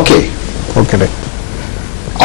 Okay.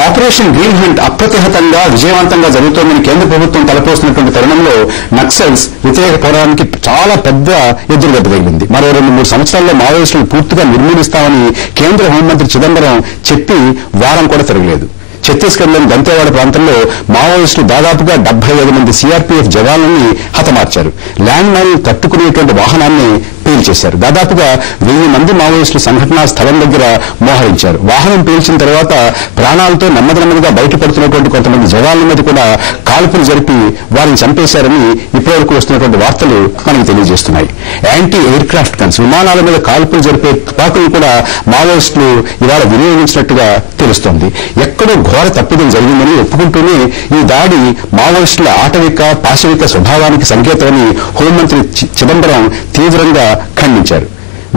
Operation green hunt అప్రతిహతంగా విజయవంతంగా జరుగుతోందని కేంద్ర ప్రభుత్వం తలపోస్తున్నటువంటి తరుణంలో నక్సల్స్ వ్యతిరేక పోరాటానికి చాలా పెద్ద ఎదురుగడ్డ తగిలింది. మరో 2-3 సంవత్సరాల్లో మావోయిస్టులను పూర్తిగా నిర్మూలిస్తామని కేంద్ర హోంమంత్రి చిదంబరం చెప్పి వారం కూడా తిరగలేదు. ఛత్తీస్గఢ్లోని దంతేవాడ ప్రాంతంలో మావోయిస్టులు దాదాపుగా 75 మంది సిఆర్పీఎఫ్ జవాన్లని హతమార్చారు. ల్యాండ్ మైన్ తట్టుకునేటువంటి వాహనాన్ని పేల్చేశారు. దాదాపుగా 1000 మంది మావోయిస్టులు సంఘటనా స్థలం దగ్గర మోహరించారు. వాహనం పేల్చిన తర్వాత ప్రాణాలతో నెమ్మదిగా బయటపడుతున్నటువంటి కొంతమంది జవాన్ల మీద కూడా కాల్పులు జరిపి వారిని చంపేశారని ఇప్పటివరకు వస్తున్నటువంటి వార్తలు మనకు తెలియజేస్తున్నాయి. యాంటీ ఎయిర్ క్రాఫ్ట్ గన్స్, విమానాల మీద కాల్పులు జరిపే తుపాకులు కూడా మావోయిస్టులు ఇవాళ వినియోగించినట్టుగా తెలుస్తోంది. ఎక్కడో ఘోర తప్పిదం జరిగిందని ఒప్పుకుంటూనే ఈ దాడి మావోయిస్టుల ఆటవిక పాశవిక స్వభావానికి సంకేతమని హోంమంత్రి చిదంబరం తీవ్రంగా ఖండించారు.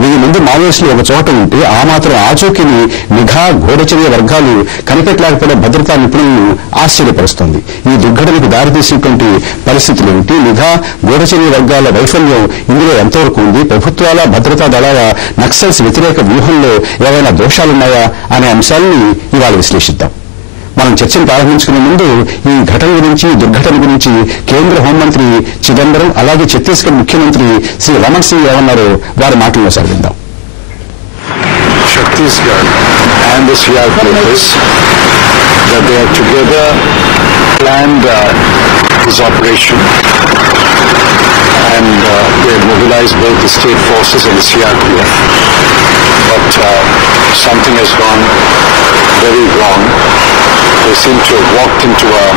1000 మంది మావోయిస్టులు ఒక చోట ఉంటే ఆ మాత్రం ఆచూకీని నిఘా గూఢచర్య వర్గాలు కనిపెట్టలేకపోవడం భద్రతా నిపుణులను ఆశ్చర్యపరుస్తోంది. ఈ దుర్ఘటనకు దారితీసినటువంటి పరిస్థితులు ఏమిటి, నిఘా గూఢచర్య వర్గాల వైఫల్యం ఇందులో ఎంతవరకు ఉంది, ప్రభుత్వాల భద్రతా దళాల నక్సల్స్ వ్యతిరేక వ్యూహంలో ఏవైనా దోషాలున్నాయా అనే అంశాలని ఇవాళ విశ్లేషిద్దాం. మనం చర్చను ప్రారంభించుకునే ముందు ఈ ఘటన గురించి, దుర్ఘటన గురించి కేంద్ర హోంమంత్రి చిదంబరం అలాగే ఛత్తీస్గఢ్ ముఖ్యమంత్రి శ్రీ రమణ్ సింగ్ ఏమన్నారో వారి మాటల్లో సాగిద్దాం. Chhattisgarh and the CRPF that they have together planned this operation and they have mobilized both the state forces and the CRPF, but something has gone very wrong. They seem to have walked into a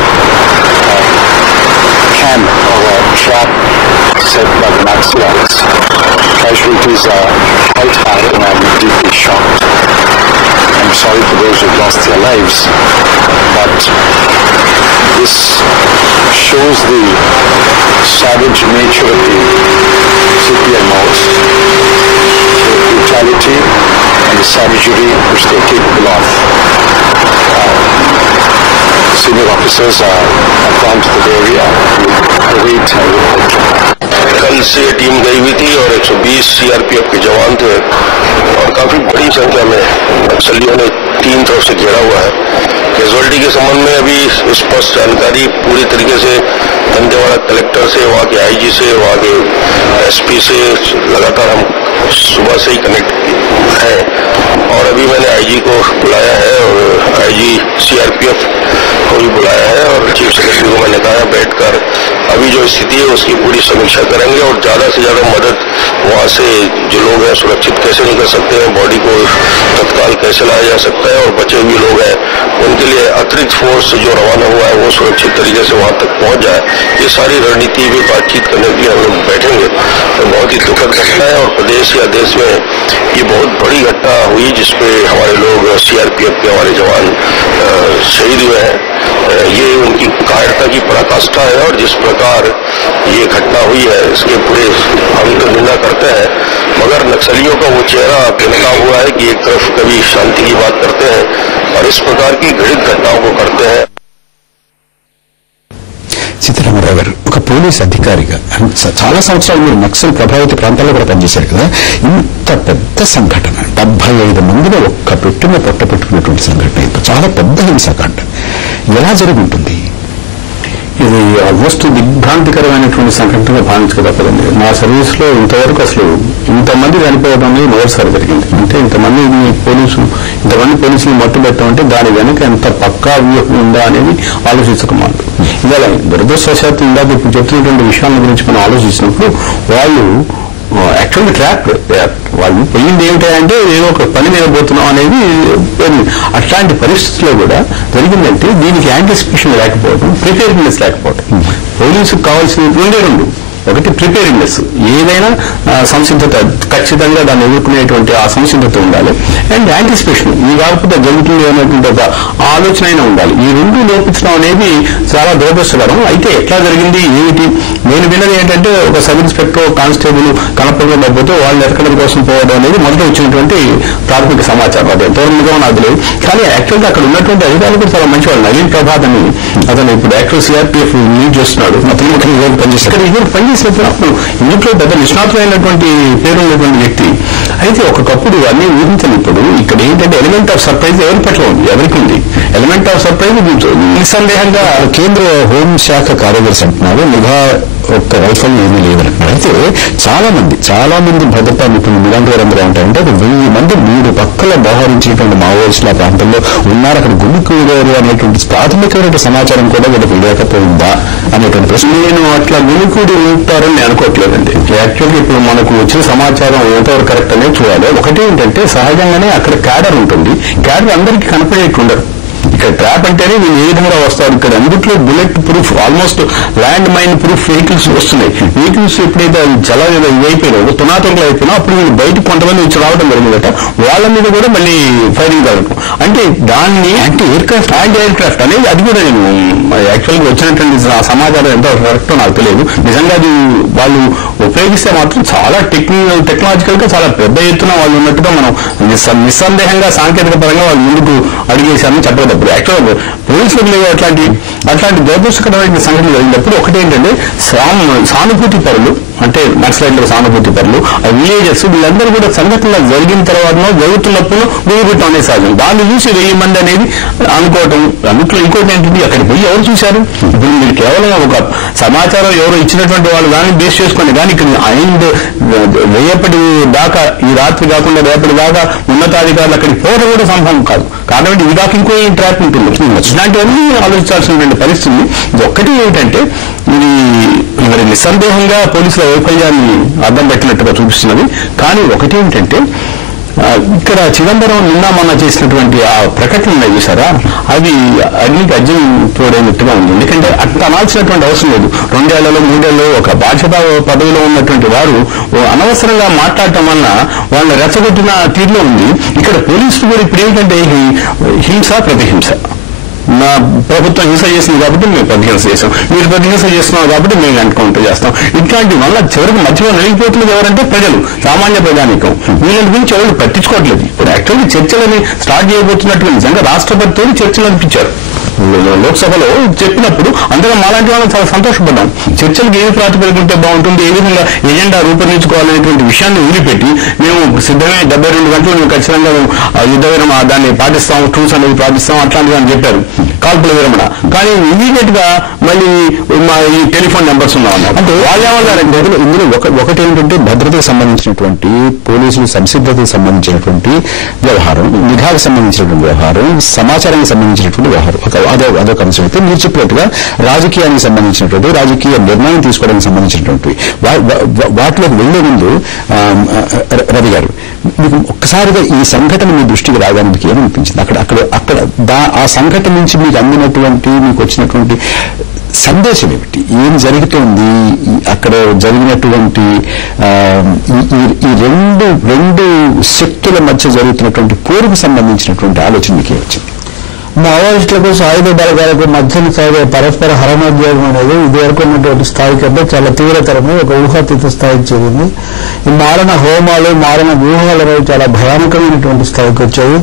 camp or a trap set by the Naxalites. Casualties are quite high and I'm deeply shocked. I'm sorry for those who lost their lives, but this shows the savage nature of the CPM-Maos, the brutality and the savagery which they are capable of. Senior officers have gone to the area to await a report. कल से team गई हुई थी और 120 CRPF के जवान थे और काफी बड़ी संख्या में नक्सलियों ने 3 तरफ से घेरा हुआ है। कैजुअलिटी के संबंध में अभी स्पष्ट जानकारी पूरी तरीके से दंतेवाड़ा कलेक्टर से, वहाँ के आईजी से, वहाँ के एसपी से लगातार हम सुबह से ही कनेक्ट है और अभी मैंने आईजी को बुलाया है और आईजी सीआरपीएफ को भी बुलाया है और चीफ सेक्रेटरी को मैंने कहा बैठकर अभी जो स्थिति है उसकी पूरी समीक्षा करेंगे और ज्यादा से ज्यादा मदद वहाँ से जो लोग हैं सुरक्षित कैसे निकल सकते हैं, बॉडी को तत्काल कैसे लाया जा सकता है और बचे हुए लोग हैं उनके लिए अतिरिक्त फोर्स जो रवाना हुआ है वो सुरक्षित तरीके से वहाँ तक पहुँच जाए, ये सारी रणनीति भी बातचीत करने के लिए हम लोग बैठेंगे। तो बहुत ही दुखद घटना है और प्रदेश या देश में ये बहुत बड़ी घटना हुई जिसपे हमारे लोग सीआरपीएफ के हमारे जवान शहीद हुए हैं। ये उनकी कायरता की पराकाष्ठा है और जिस प्रकार ये घटना हुई है इसके पूरे हम तो निंदा करते हैं, मगर नक्सलियों का वो चेहरा बिखरा हुआ है कि एक तरफ कभी शांति की बात करते हैं और इस प्रकार की घृणित घटनाओं को करते हैं। సీతారామరావు గారు ఒక పోలీస్ అధికారిగా చాలా సంవత్సరాలు మీరు నక్సల్ ప్రభావిత ప్రాంతాల్లో కూడా పనిచేశారు కదా, ఇంత పెద్ద సంఘటన 75 మందిని ఒక్క పెట్టిన పొట్ట పెట్టుకున్నటువంటి సంఘటన, చాలా పెద్ద హింసాకాండ ఎలా జరిగి ఉంటుంది? ఇది ఆల్మోస్ట్ దిగ్భ్రాంతికరమైనటువంటి సంఘటనగా భావించక తప్పదండి. నా సర్వీస్ లో ఇంతవరకు అసలు ఇంతమంది చనిపోవడం అనేది మొదటిసారి జరిగింది. అంటే ఇంతమంది పోలీసులు మట్టుబెట్టమంటే దాని వెనక ఎంత పక్కా వ్యూహం ఉందా అనేది ఆలోచించకమాదు. ఇవాళ దురదృష్టవశాత్తు ఇందాక ఇప్పుడు చెప్తున్నటువంటి విషయాల గురించి మనం ఆలోచించినప్పుడు వాళ్ళు యాక్చువల్గా ట్రాప్ వాళ్ళు పోయింది ఏమిటంటే ఏదో ఒక పని మీద పోతున్నాం అనేది అట్లాంటి పరిస్థితుల్లో కూడా జరిగిందంటే దీనికి యాంటిసిపేషన్ లేకపోవడం, ప్రిపేర్డ్నెస్ లేకపోవడం. పోలీసుకు కావాల్సిన 2 ఒకటి ప్రిపేర్డ్నెస్, ఏదైనా సంసిద్ధత, ఖచ్చితంగా దాన్ని ఎదుర్కొనేటువంటి ఆ సంసిద్ధత ఉండాలి. అండ్ యాంటిసిపేషన్, ఇది కాకపోతే జరుగుతుంది అనేటువంటి ఒక ఆలోచన అయినా ఉండాలి. ఈ 2 లోపించడం అనేది చాలా దురదృష్టకరం. అయితే ఎట్లా జరిగింది ఏమిటి, నేను విన్నది ఏంటంటే ఒక సబ్ ఇన్స్పెక్టర్ కానిస్టేబుల్ కనపడకపోతే వాళ్ళు ఎక్కడం కోసం పోవడం అనేది మొదట వచ్చినటువంటి ప్రాథమిక సమాచారం. అది ఎంతవరకు నిజమో నాకు తెలియదు. కానీ యాక్చువల్గా అక్కడ ఉన్నటువంటి అధికారులు కూడా చాలా మంచివాళ్ళు. నవీన్ ప్రభాత్ అని అతను ఇప్పుడు యాక్చువల్ సిఆర్పీఎఫ్ లీడ్ చేస్తున్నాడు. అతను పనిచేస్తారు. ఇంట్లో పెద్ద నిష్ణాతులైనటువంటి పేరు ఉన్నటువంటి వ్యక్తి. అయితే ఒకప్పుడు అన్ని ఊహించని ఇప్పుడు ఇక్కడ ఏంటంటే ఎలిమెంట్ ఆఫ్ సర్ప్రైజ్ ఎవరి పట్ల ఉంది, ఎవరికి ఉంది ఎలిమెంట్ ఆఫ్ సర్ప్రైజ్ నిస్సందేహంగా. కేంద్ర హోంశాఖ కార్యదర్శి అంటున్నారు నిఘా ఒక్క వైఫల్యం ఏమీ లేదంటున్నారు. అయితే చాలా మంది భద్రతా నిపుణులు మీలాంటి వారందరూ ఏమంటారంటే 1000 మంది 3 పక్కల వ్యవహరించినటువంటి మావోయిస్టుల ప్రాంతంలో ఉన్నారు, అక్కడ గుమికూడారు అనేటువంటి ప్రాథమికమైన సమాచారం కూడా వీళ్ళకి లేకపోయిందా అనేటువంటి ప్రశ్న. నేను అట్లా గుమికూడి ఉంటారని నేను అనుకోవట్లేదండి. యాక్చువల్గా ఇప్పుడు మనకు వచ్చిన సమాచారం ఎంతవరకు కరెక్ట్ అనేది చూడాలి. ఒకటి ఏంటంటే సహజంగానే అక్కడ క్యాడర్ ఉంటుంది, క్యాడర్ అందరికీ కనపడేట్టు ఉండరు. ఇక్కడ ట్రాప్ అంటేనే వీళ్ళు ఏ విధంగా వస్తారు, ఇక్కడ అందుట్లో bullet proof almost land mine proof vehicles వస్తున్నాయి. వెహికల్స్ ఎప్పుడైతే చాలా ఇవైపోయినాయో తునాతులు అయిపోయినా అప్పుడు వీళ్ళు బయటకు కొంతమంది వచ్చి రావడం జరిగిందట. వాళ్ళ మీద కూడా మళ్ళీ ఫైరింగ్ జరగడం అంటే దాన్ని యాంటీ ఎయిర్ క్రాఫ్ట్ అనేది అది కూడా నేను యాక్చువల్గా వచ్చినటువంటి సమాచారం ఎంత కరెక్టో నాకు తెలియదు. నిజంగా అది వాళ్ళు ఉపయోగిస్తే మాత్రం చాలా టెక్నాలజికల్ గా చాలా పెద్ద ఎత్తున వాళ్ళు ఉన్నట్టుగా మనం నిస్సందేహంగా సాంకేతిక పరంగా వాళ్ళు ముందుకు అడిగేశారని చెప్పలేదు. యాక్చువల్గా పోలీసులు లేవు అట్లాంటి దురదృష్టకరమైన సంఘటనలు జరిగినప్పుడు ఒకటేంటంటే సానుభూతి పరులు అంటే నక్సలైట్లకు సానుభూతి పరులు ఆ విలేజెస్ వీళ్ళందరూ కూడా సంఘటనలు జరిగిన తర్వాతనో జరుగుతున్నప్పుడు గురిపెట్టడం అనేది సహజం. వాళ్ళు చూసి 1000 మంది అనేది అనుకోవటం. అందుట్లో ఇంకోటి ఏంటంటే అక్కడికి పోయి ఎవరు చూశారు? ఇప్పుడు మీరు కేవలం ఒక సమాచారం ఎవరో ఇచ్చినటువంటి వాళ్ళు దాన్ని బేస్ చేసుకుని కానీ ఇక్కడ రేపటి దాకా ఈ రాత్రి కాకుండా రేపటి దాకా ఉన్నతాధికారులు అక్కడికి పోవడం కూడా సంభవం కాదు. కాబట్టి ఇది దాకా ఇంకో ట్రాప్ ఉంటుంది. ఇలాంటివన్నీ ఆలోచించాల్సినటువంటి పరిస్థితి. ఇది ఒక్కటి ఏంటంటే ఇది మరి నిస్సందేహంగా పోలీసుల వైఫల్యాన్ని అర్థం పెట్టినట్టుగా చూపిస్తున్నది. కానీ ఒకటి ఏంటంటే ఇక్కడ చిదంబరం నిన్న మొన్న చేసినటువంటి ఆ ప్రకటన ఉన్నాయి చూసారా, అది అగ్నికి అజ్యం తోడైనట్టుగా ఉంది. ఎందుకంటే అట్లా అనాల్సినటువంటి అవసరం లేదు. 2 ఏళ్లలో 3 ఏళ్లలో ఒక బాధ్యత పదవిలో ఉన్నటువంటి వారు అనవసరంగా మాట్లాడటం వల్ల వాళ్ళని రెచ్చగొట్టిన తీరులో ఉంది. ఇక్కడ పోలీసులు కూడా ఇప్పుడు ఏంటంటే హింస ప్రతిహింస. నా ప్రభుత్వం హింస చేసింది కాబట్టి మేము ప్రతిహింస చేస్తాం, మీరు ప్రతిహింస చేస్తున్నాం కాబట్టి మేము ఎన్కౌంటర్ చేస్తాం. ఇట్లాంటి వల్ల చివరికి మధ్యలో నలిగిపోతున్నది ఎవరంటే ప్రజలు, సామాన్య ప్రజానీకం. వీళ్ళని గురించి ఎవరు పట్టించుకోవట్లేదు. ఇప్పుడు యాక్చువల్లీ చర్చలని స్టార్ట్ చేయబోతున్నట్టు నిజంగా రాష్ట్రపతితో చర్చలు అనిపించారు. లోక్సభలో చెప్పినప్పుడు అందరం మాలాంటి వాళ్ళని చాలా సంతోషపడ్డాం. చర్చలకు ఏమి ప్రాతిపదిక ఉంటే బాగుంటుంది, ఏ విధంగా ఎజెండా రూపొందించుకోవాలనేటువంటి విషయాన్ని వదిలిపెట్టి మేము సిద్ధమే 72 గంటలు మేము ఖచ్చితంగా యుద్ధ విరమణ దాన్ని పాటిస్తాం, ట్రూస్ అనేది పాటిస్తాం అట్లాంటివి అని చెప్పారు, కాల్పుల విరమణ. కానీ ఇమీడియట్ గా మళ్ళీ ఈ టెలిఫోన్ నెంబర్స్ ఉన్నామన్నారు. అంటే వాళ్ళు ఏమన్నారంటే ఇందులో ఒకటి ఏంటంటే భద్రతకు సంబంధించినటువంటి పోలీసులు సంసిద్ధతకు సంబంధించినటువంటి వ్యవహారం, నిఘాకు సంబంధించినటువంటి వ్యవహారం, సమాచారానికి సంబంధించినటువంటి వ్యవహారం అదొక అంశం. అయితే మీరు చెప్పినట్టుగా రాజకీయానికి సంబంధించినటువంటి రాజకీయ నిర్ణయం తీసుకోవడానికి సంబంధించినటువంటి వాటిలోకి వెళ్లే ముందు రవి గారు మీకు ఒక్కసారిగా ఈ సంఘటన మీ దృష్టికి రావడానికి ఏమనిపించింది? అక్కడ ఆ సంఘటన నుంచి మీకు అందినటువంటి మీకు వచ్చినటువంటి సందేశం ఏమిటి? ఏం జరుగుతోంది అక్కడ జరిగినటువంటి ఈ రెండు శక్తుల మధ్య జరుగుతున్నటువంటి పోరుకు సంబంధించినటువంటి ఆలోచన మీకు వచ్చింది? మావోయిస్టులకు సాయుధ బలగాలకు మధ్యన సాగే పరస్పర హరణోద్యోగం అనేది ఇదివరకు ఉన్నటువంటి స్థాయి కంటే చాలా తీవ్రతరమే ఒక ఊహాతీత స్థాయికి చేరింది. ఈ మారణ హోమాలు, మారణ వ్యూహాలు అనేవి చాలా భయానకమైనటువంటి స్థాయికి వచ్చాయి.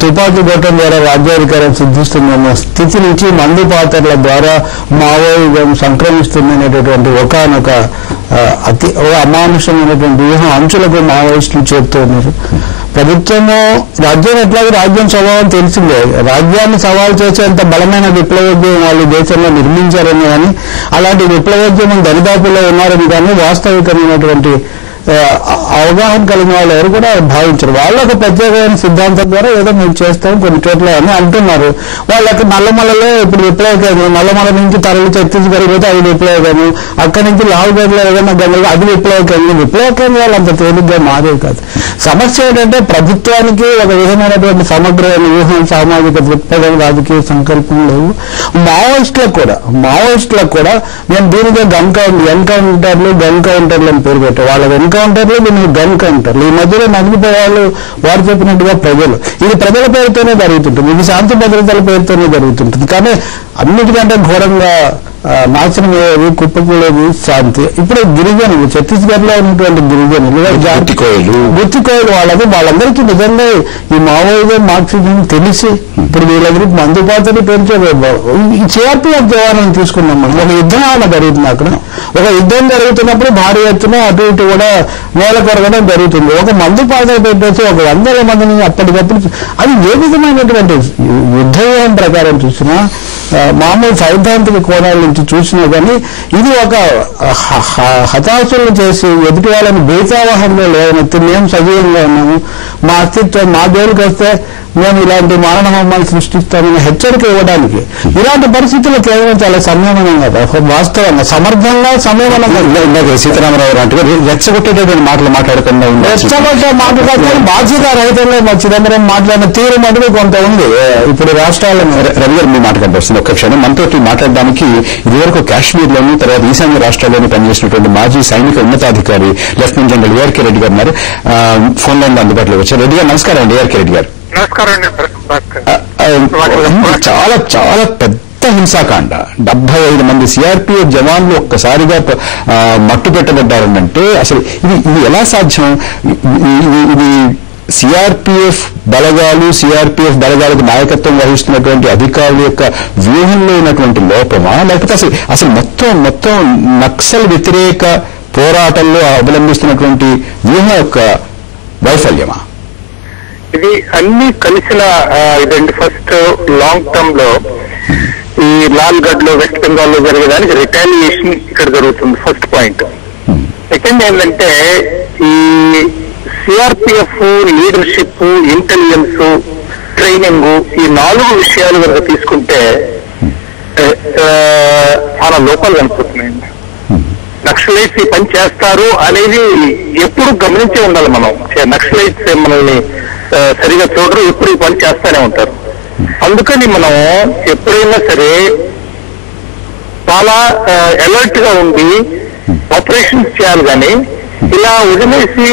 తుపాకీ గొట్టం ద్వారా రాజ్యాధికారం సిద్ధిస్తుందన్న స్థితి నుంచి మందు పాత్రల ద్వారా మావోయిజం సంక్రమిస్తుందనేటటువంటి ఒకనొక అమానుషమైనటువంటి వ్యూహం అంచులకు మావోయిస్టులు చేరుతూ ఉన్నారు. ప్రభుత్వము రాజ్యం ఎట్లాగో రాజ్యం స్వభావం తెలిసిందే. రాజ్యాన్ని సవాల్ చేసేంత బలమైన విప్లవోద్యమం వాళ్ళు దేశంలో నిర్మించారని కానీ అలాంటి విప్లవోద్యమం దరిదాపుల్లో ఉన్నారని కానీ వాస్తవికమైనటువంటి అవగాహన కలిగిన వాళ్ళు ఎవరు కూడా భావించరు. వాళ్ళకు ప్రత్యేకమైన సిద్ధాంతం ద్వారా ఏదో మేము చేస్తాం కొన్ని చోట్ల అని అంటున్నారు. వాళ్ళకి నల్లమలలో ఇప్పుడు విప్లవ కేంద్రం, నల్లమల నుంచి తరలి ఛత్తీస్గఢ్ పోతే అది విప్లవ కేంద్రం, అక్కడి నుంచి లాల్గఢ్లో ఏదైనా గంటలు అది విప్లవ కేంద్రం. విప్లవ కేంద్రాలు అంత తేలిగ్గా మారేవి కాదు. సమస్య ఏంటంటే ప్రభుత్వానికి ఒక విధమైనటువంటి సమగ్రమైన వ్యూహం, సామాజిక దృక్పథం, రాజకీయ సంకల్పం లేవు. మావోయిస్టులకు కూడా నేను దీనిగా ఎన్కౌంటర్లు అని పేరు పెట్టాను. వాళ్ళ ఎన్కౌంటర్లు దీనికి గన్ కౌంటర్లు. ఈ మధ్యలో నలిగిపోయే వాళ్ళు వారు చెప్పినట్టుగా ప్రజలు. ఇది ప్రజల పేరుతోనే జరుగుతుంటుంది, ఇది శాంతి భద్రతల పేరుతోనే జరుగుతుంటుంది. కానీ అన్నిటికంటే ఘోరంగా నాశనం అయ్యేది, కుప్పకూడేది శాంతి. ఇప్పుడు గిరిజనులు, ఛత్తీస్గఢ్ లో ఉన్నటువంటి గిరిజనులు, గుర్తికోయలు వాళ్ళందరికీ నిజంగా ఈ మావోయిజం మార్క్సిజం తెలిసి ఇప్పుడు వీళ్ళందరికీ మందుపాతలు ఈ సిఆర్పీఎఫ్ జవాన్లను తీసుకున్నాం మనం. ఒక యుద్ధం ఏమైనా జరుగుతుంది అక్కడ. ఒక యుద్ధం జరుగుతున్నప్పుడు భారీ ఎత్తున అటు ఇటు కూడా నేల కొరగడం జరుగుతుంది. ఒక మందు పాత్ర పెట్టేసి ఒక 100 మందిని అప్పటికప్పుడు, అది ఏ విధమైనటువంటి యుద్ధ వ్యూహం ప్రకారం చూసినా, మామూలు సైద్ధాంతిక కోణాల నుంచి చూసినా కానీ ఇది ఒక హతాశలు చేసి ఎదుటి వాళ్ళని బేతావహంలో లేవనెత్తి మేము సజీవంగా ఉన్నాము, మా అస్తిత్వం మా జోలికి వస్తే మేము ఇలాంటి మారణ హోమాలు సృష్టిస్తామని హెచ్చరిక ఇవ్వడానికి ఇలాంటి పరిస్థితుల్లో కేవలం చాలా సంయమనం కదా, వాస్తవంగా సమర్థంగా సంయమనంగా సీతారామరావు అంటే రెచ్చగొట్టేటటువంటి మాటలు మాట్లాడకుండా రెచ్చగొట్టే మాట్లాడుతూ బాధ్యత రహితంగా మా చిదంబరం మాట్లాడిన తీరు మటుకు కొంత ఉంది. ఇప్పుడు రాష్ట్రాలను రవి గారు మీరు మాట్లాడాల్సింది ఒక్క క్షణం. మనతో మాట్లాడడానికి ఇదివరకు కాశ్మీర్లోని, తర్వాత ఈశాన్య రాష్ట్రాల్లోని పనిచేసినటువంటి మాజీ సైనిక ఉన్నతాధికారి లెఫ్టినెంట్ జనరల్ ఏఆర్కే రెడ్డి గారు ఉన్నారు. ఫోన్ లైన్ లో అందుబాటులో వచ్చారు. రెడ్డి గారు నమస్కారం అండి. ఏఆర్కే రెడ్డి గారు, చాలా చాలా పెద్ద హింసాకాండ, 75 మంది సిఆర్పీఎఫ్ జవాన్లు ఒక్కసారిగా మట్టు పెట్టబడ్డారంటే అసలు ఇది ఎలా సాధ్యం? ఇది సిఆర్పీఎఫ్ బలగాలకు నాయకత్వం వహిస్తున్నటువంటి అధికారుల యొక్క వ్యూహంలో ఉన్నటువంటి లోపమా, లేకపోతే అసలు మొత్తం నక్సల్ వ్యతిరేక పోరాటంలో అవలంబిస్తున్నటువంటి వ్యూహం యొక్క వైఫల్యమా? ఇది అన్ని కలిసిన ఇదండి. ఫస్ట్ లాంగ్ టర్మ్ లో ఈ లాల్గఢ్ లో, వెస్ట్ బెంగాల్ లో జరిగేదానికి రిటాలియేషన్ ఇక్కడ జరుగుతుంది, ఫస్ట్ పాయింట్. సెకండ్ ఏంటంటే ఈ సిఆర్పిఎఫ్ లీడర్షిప్, ఇంటెలిజెన్స్, ట్రైనింగ్, ఈ 4 విషయాలు కనుక తీసుకుంటే చాలా లోపాలు కనిపిస్తున్నాయండి. నక్సలైట్స్ ఈ పని చేస్తారు అనేది ఎప్పుడు గమనించే ఉండాలి మనం. నక్సలైట్స్ మనల్ని సరిగా చూడరు, ఎప్పుడు ఈ పని చేస్తానే ఉంటారు. అందుకని మనం ఎప్పుడైనా సరే చాలా అలర్ట్ గా ఉండి ఆపరేషన్స్ చేయాలి. కానీ ఇలా వదిలేసి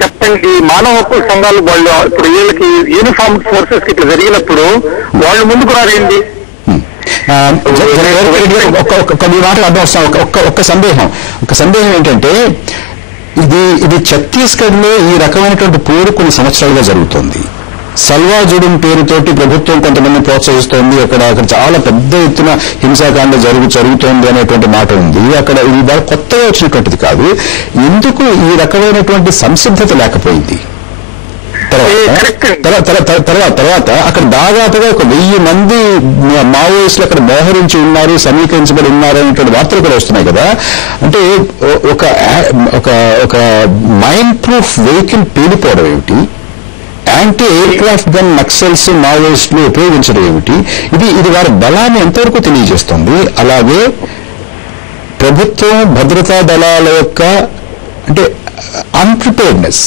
చెప్పండి, మానవ హక్కుల సంఘాలు వాళ్ళు ఇప్పుడు వీళ్ళకి యూనిఫార్మ్ ఫోర్సెస్ ఇట్లా జరిగినప్పుడు వాళ్ళు ముందుకు రారేంటి? ఒక సందేహం ఏంటంటే ఇది ఛత్తీస్గఢ్ లో ఈ రకమైనటువంటి పోరు కొన్ని సంవత్సరాలుగా జరుగుతోంది. సల్వా జుడుం పేరుతోటి ప్రభుత్వం కొంతమంది ప్రోత్సహిస్తోంది. అక్కడ చాలా పెద్ద ఎత్తున హింసాకాండ జరుగుతోంది అనేటువంటి మాట ఉంది. అక్కడ ఇది కొత్తగా వచ్చినటువంటిది కాదు. ఎందుకు ఈ రకమైనటువంటి సంసిద్ధత లేకపోయింది? తర్వాత అక్కడ దాదాపుగా 1000 మంది మావోయిస్టులు అక్కడ మోహరించి ఉన్నారు, సమీకరించబడి ఉన్నారు అనేటువంటి వార్తలు కూడా వస్తున్నాయి కదా. అంటే ఒక మైండ్ ప్రూఫ్ వెహికల్ పేలిపోవడం ఏమిటి? Anti air craft gun Naxals మావోయిస్టులు ఉపయోగించడం ఏమిటి? ఇది వారి బలాన్ని ఎంతవరకు తెలియజేస్తుంది? అలాగే ప్రభుత్వం, భద్రతా దళాల యొక్క అంటే అన్ప్రిపేర్డ్నెస్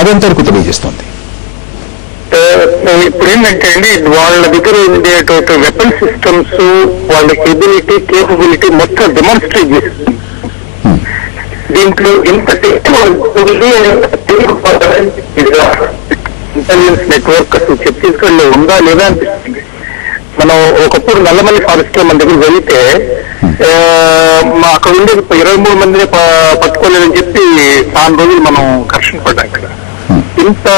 అదెంతవరకు తెలియజేస్తుంది? ఇప్పుడు ఏంటంటే అండి, వాళ్ళ దగ్గర ఉండేటువంటి వెపన్ సిస్టమ్స్, వాళ్ళ ఎబిలిటీ, కేపబిలిటీ మొత్తం డెమాన్స్ట్రేట్ చేస్తుంది. దీంట్లో ఇంత ఇంటెలిజెన్స్ నెట్వర్క్ అసలు ఛత్తీస్గఢ్ లో ఉందా లేదా అనిపిస్తుంది. మనం ఒకప్పుడు నల్లమల్లి ఫారెస్ట్ లో మన దగ్గర వెళితే అక్కడ ఉండే 23 మందిని పట్టుకోలేదని చెప్పి 4 రోజులు మనం ఘర్షణ పడ్డాం. ఇక్కడ ఇంత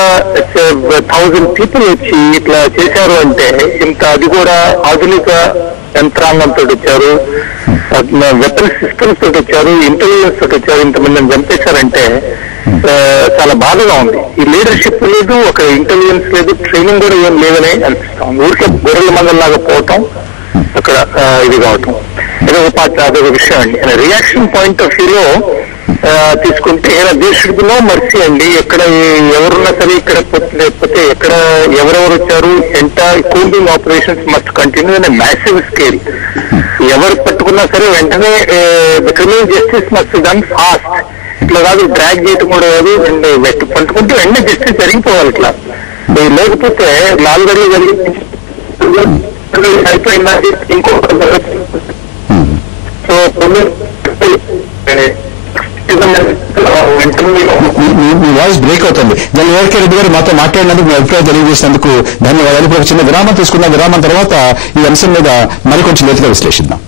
1000 పీపుల్ వచ్చి ఇట్లా చేశారు అంటే ఇంత, అది కూడా ఆధునిక యంత్రాంగంతో వచ్చారు, వెపన్ సిస్టమ్స్ తోటి వచ్చారు, ఇంటెలిజెన్స్ తోటి వచ్చారు, ఇంతమందిని చంపేశారంటే చాలా బాధగా ఉంది. ఈ లీడర్షిప్ లేదు, ఒక ఇంటెలిజెన్స్ లేదు, ట్రైనింగ్ కూడా ఏం లేదని అనిపిస్తాం. ఊరికే గొర్రెల మందల్లాగా పోవటం, అక్కడ ఇది కావటం, అదొక విషయం అండి. రియాక్షన్ పాయింట్ ఆఫ్ వ్యూలో తీసుకుంటే there should be no mercy అండి. ఎక్కడ ఎవరున్నా సరే, ఇక్కడ లేకపోతే ఎక్కడ ఎవరెవరు వచ్చారు, entire cooling operations must continue in massive scale. ఎవరు పట్టుకున్నా సరే వెంటనే criminal justice must done fast. ఇట్లా కాదు, డ్రాగ్ చేయటం కూడా కాదు, పట్టుకుంటే వెంటనే జస్టిస్ జరిగిపోవాలి. ఇట్లా లేకపోతే నాలుగడుగు జరిగి అయిపోయిందా ఇంకో సో మీ వాయిస్ బ్రేక్ అవుతుంది. దాని ఏఆర్కే రెడ్డి గారు మాతో మాట్లాడినందుకు మీ అభిప్రాయం తెలియజేసినందుకు ధన్యవాదాలు. ఇప్పుడు ఒక చిన్న విరామం తీసుకున్న విరామం తర్వాత ఈ అంశం మీద మరికొంచెం లోతుగా విశ్లేషిద్దాం.